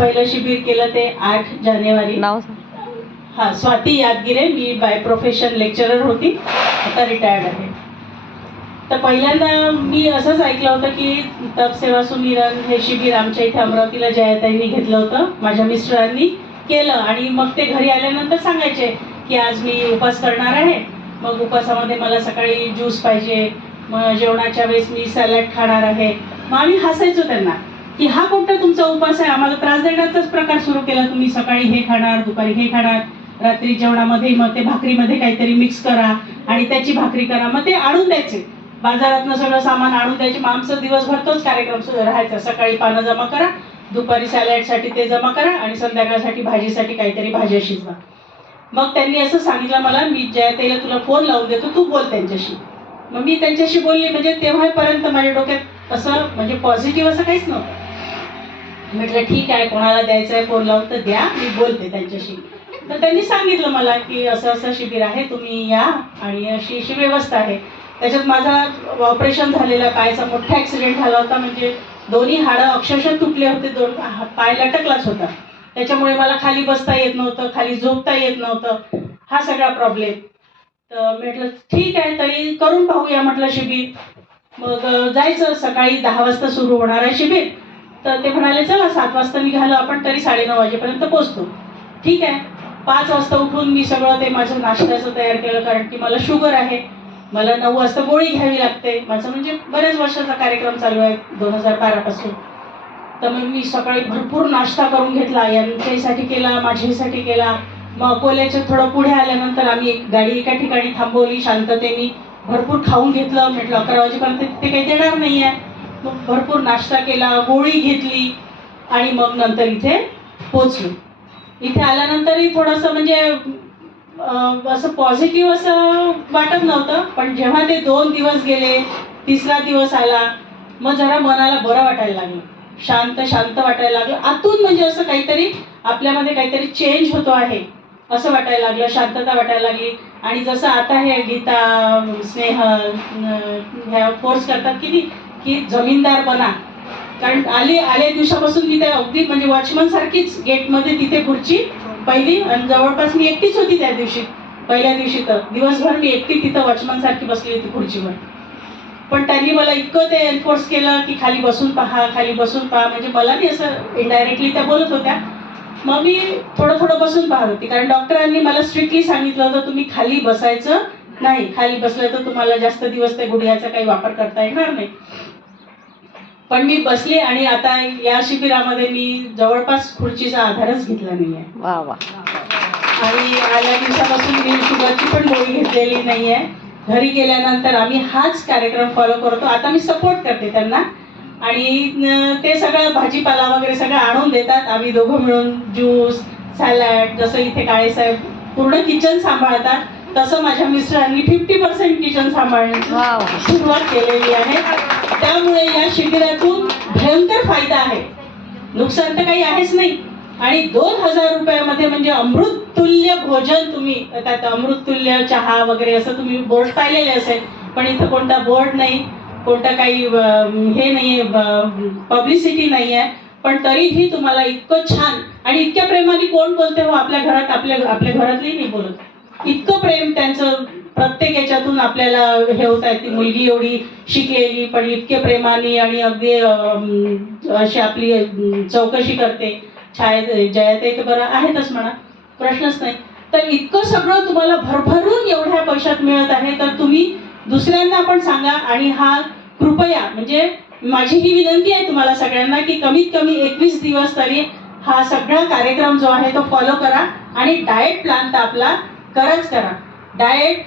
पहिलं शिबिर केलं ते 8 जानेवारी. हा, स्वाती यादगिरे. मी बाय प्रोफेशन लेक्चरर होती, आता रिटायर्ड आहे. तर पहिल्यांदा मी असंच ऐकलं होतं की तप सेवा सुमिरन हे शिबिर आमच्या इथे अमरावतीला जयाताईंनी घेतलं होतं, माझ्या मिस्टरांनी केलं. आणि मग ते घरी आल्यानंतर सांगायचे की आज मी उपास करणार आहे, मग उपासामध्ये मला सकाळी ज्यूस पाहिजे, मग जेवणाच्या वेळेस मी सॅलड खाणार आहे. मग आम्ही हसायचो त्यांना की हा कोणता तुमचा उपास आहे, आम्हाला त्रास देण्याचाच प्रकार सुरू केला तुम्ही. सकाळी हे खाणार, दुपारी हे खाणार, रात्री जेवणामध्ये मग ते भाकरीमध्ये काहीतरी मिक्स करा आणि त्याची भाकरी करा. मग ते आणून द्यायचे बाजारातनं, सगळं सामान आणून द्यायचे. मग आमचं दिवसभर तोच कार्यक्रम सुरू राहायचा. सकाळी पानं जमा करा, दुपारी सॅलडसाठी ते जमा करा आणि संध्याकाळसाठी भाजीसाठी काहीतरी भाज्या शिजवा. मग त्यांनी असं सांगितलं मला, मी जयाताईला तुला फोन लावून देतो, तू बोल त्यांच्याशी. मग मी त्यांच्याशी बोलली. म्हणजे तेव्हापर्यंत माझ्या डोक्यात असं म्हणजे पॉझिटिव्ह असं काहीच नव्हतं. म्हटलं ठीक आहे, कोणाला द्यायचं आहे फोन लावून तर द्या, मी बोलते त्यांच्याशी. तर त्यांनी सांगितलं मला की असं असं शिबिर आहे, तुम्ही या आणि अशी अशी व्यवस्था आहे. त्याच्यात माझा ऑपरेशन झालेला पायाचा मोठा ॲक्सिडेंट झाला होता. म्हणजे दोन्ही हाडं अक्षरशः तुटले होते, पाय लटकलाच होता. त्याच्यामुळे मला खाली बसता येत नव्हतं, खाली झोपता येत नव्हतं, हा सगळा प्रॉब्लेम. तर म्हटलं ठीक आहे, तरी करून पाहूया म्हटलं शिबिर. मग जायचं, सकाळी 10 वाजता सुरू होणार आहे शिबिर. तर ते म्हणाले चला 7 वाजता निघालो आपण, तरी 9:30 वाजेपर्यंत पोचतो. ठीक आहे. 5 वाजता उठून मी सगळं ते माझं नाश्त्याचं तयार केलं, कारण की मला शुगर आहे, मला 9 वाजता गोळी घ्यावी लागते. माझं म्हणजे बऱ्याच वर्षाचा कार्यक्रम चालू आहे 2012 पासून. तर मग मी सकाळी भरपूर नाश्ता करून घेतला, यांच्यासाठी केला, माझ्यासाठी केला. मग अकोल्याच्या थोडं पुढे आल्यानंतर आम्ही एक गाडी एका ठिकाणी थांबवली, शांततेने भरपूर खाऊन घेतलं. म्हटलं 11 वाजेपर्यंत तिथे काही देणार नाही आहे. मग भरपूर नाश्ता केला, गोळी घेतली आणि मग नंतर इथे पोचलो. इथे आल्यानंतरही थोडंसं म्हणजे असं पॉझिटिव्ह असं वाटत नव्हतं. पण जेव्हा ते 2 दिवस गेले, 3रा दिवस आला, मग जरा मनाला बरं वाटायला लागलं, शांत शांत वाटायला लागलं. आतून म्हणजे असं काहीतरी आपल्यामध्ये काहीतरी चेंज होतो आहे असं वाटायला लागलं, शांतता वाटायला लागली. आणि जसं आता हे गीता, स्नेहल ह्या फोर्स करतात की जमीनदार बना, कारण आले दिवसापासून मी त्या अगदी म्हणजे वॉचमन सारखीच गेटमध्ये तिथे खुर्ची पहिली, आणि जवळपास मी एकटीच होती त्या दिवशी. पहिल्या दिवशी तर दिवसभर मी एकटी तिथं वॉचमन सारखी बसली होती खुर्चीवर. पण त्यांनी मला इतकं ते एन्फोर्स केलं की खाली बसून पहा, खाली बसून पहा. म्हणजे मला नाही, असं इनडायरेक्टली त्या बोलत होत्या. मग मी थोडं बसून पाहत होती, कारण डॉक्टरांनी मला स्ट्रिक्टली सांगितलं होतं तुम्ही खाली बसायचं नाही, खाली बसलं तर तुम्हाला जास्त दिवस त्या गुडघ्याचा काही वापर करता येणार नाही. पण मी बसली आणि आता या शिबिरामध्ये मी जवळपास खुर्चीचा आधारच घेतला नाही आहे. वा वा. आणि आल्या दिवसापासून मी शुगरची पण गोळी घेतलेली नाही आहे. घरी गेल्यानंतर आम्ही हाच कार्यक्रम फॉलो करतो. आता मी सपोर्ट करते त्यांना, आणि ते सगळं भाजीपाला वगैरे सगळं आणून देतात. आम्ही दोघं मिळून ज्यूस, सॅलड, जसं इथे काळेसाहेब पूर्ण किचन सांभाळतात, तसं माझ्या मिस्टरांनी 50% किचन सांभाळण्याची सुरुवात केलेली आहे. त्यामुळे या शिबिरातून भयंकर फायदा आहे, नुकसान तर काही आहेच नाही. आणि 2000 रुपयामध्ये म्हणजे अमृततुल्य भोजन, तुम्ही त्यात अमृततुल्य चहा वगैरे असं तुम्ही बोर्ड पाहिलेले असेल, पण इथं कोणता बोर्ड नाही, कोणता काही हे नाही आहे, पब्लिसिटी नाही आहे. पण तरीही तुम्हाला इतकं छान आणि इतक्या प्रेमाने कोण बोलते हो आपल्या घरात, आपल्या घरातली नाही बोलत. इतकं प्रेम त्यांचं प्रत्येक याच्यातून आपल्याला हे होत आहे. ती मुलगी एवढी शिकलेली पण इतके प्रेमाने आणि अगदी अशी आपली चौकशी करते. जयाताई तर बरं आहेतच म्हणा, प्रश्नच नाही. तर इतकं सगळं तुम्हाला भरभरून एवढ्या पैशात मिळत आहे, तर तुम्ही दुसऱ्यांना पण सांगा. आणि हा कृपया, म्हणजे माझी ही विनंती आहे तुम्हाला सगळ्यांना की कमीत कमी 21 दिवस तरी हा सगळा कार्यक्रम जो आहे तो फॉलो करा. आणि डाएट प्लॅन तर आपला कराच करा. डाएट